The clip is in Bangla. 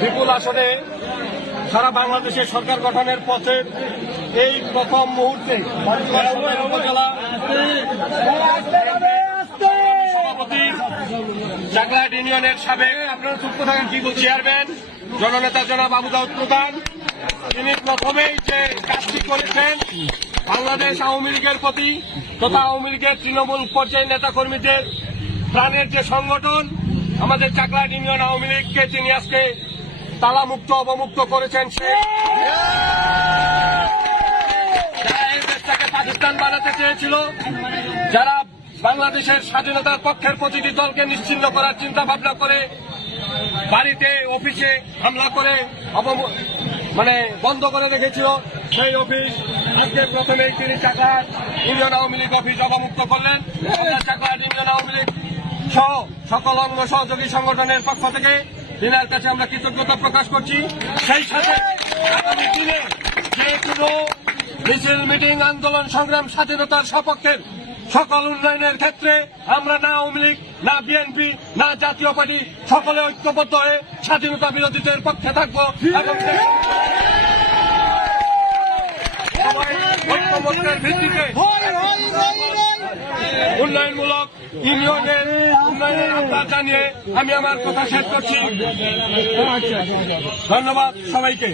বিপুল আসনে সারা বাংলাদেশের সরকার গঠনের পথে এই প্রথম মুহূর্তে উপজেলা সভাপতি চাকলাহাট ইউনিয়নের সাবেক আপনারা চুপ থাকেন কি চেয়ারম্যান জননেতা জনাব আবু দাউদ প্রধান, তিনি প্রথমেই যে কাজটি করেছেন বাংলাদেশ আওয়ামী লীগের প্রতি তথা আওয়ামী লীগের তৃণমূল পর্যায়ের নেতাকর্মীদের প্রাণের যে সংগঠন আমাদের চাকলাহাট ইউনিয়ন আওয়ামী লীগকে তিনি আজকে তালামুক্ত অবমুক্ত করেছেন। যারা এই দেশটাকে পাকিস্তান বানাতে চেয়েছিল, যারা বাংলাদেশের স্বাধীনতার পক্ষের প্রতিটি দলকে নিশ্চিহ্ন করার চিন্তা ভাবনা করে বাড়িতে অফিসে হামলা করে বন্ধ করে রেখেছিল, সেই অফিস আজকে প্রথমেই তিনি চাকলাহাট ইউনিয়ন আওয়ামী লীগ অফিস অবমুক্ত করলেন। চাকলাহাট ইউনিয়ন আওয়ামী লীগ সহ সকল অঙ্গ সহযোগী সংগঠনের পক্ষ থেকে দিনের কাছে আমরা কৃতজ্ঞতা প্রকাশ করছি। সেই সাথে আগামী দিনে যে কোনো মিছিল মিটিং আন্দোলন সংগ্রাম স্বাধীনতার সপক্ষের সকল উন্নয়নের ক্ষেত্রে আমরা না আওয়ামী লীগ না বিএনপি না জাতীয় পার্টি সকলে ঐক্যবদ্ধ হয়ে স্বাধীনতা বিরোধীদের পক্ষে থাকবো এবং ঐক্যবদ্ধের ভিত্তিতে উন্নয়নমূলক ইউনিয়নের উন্নয়নের আহ্বান জানিয়ে আমি আমার কথা শেষ করছি। ধন্যবাদ সবাইকে।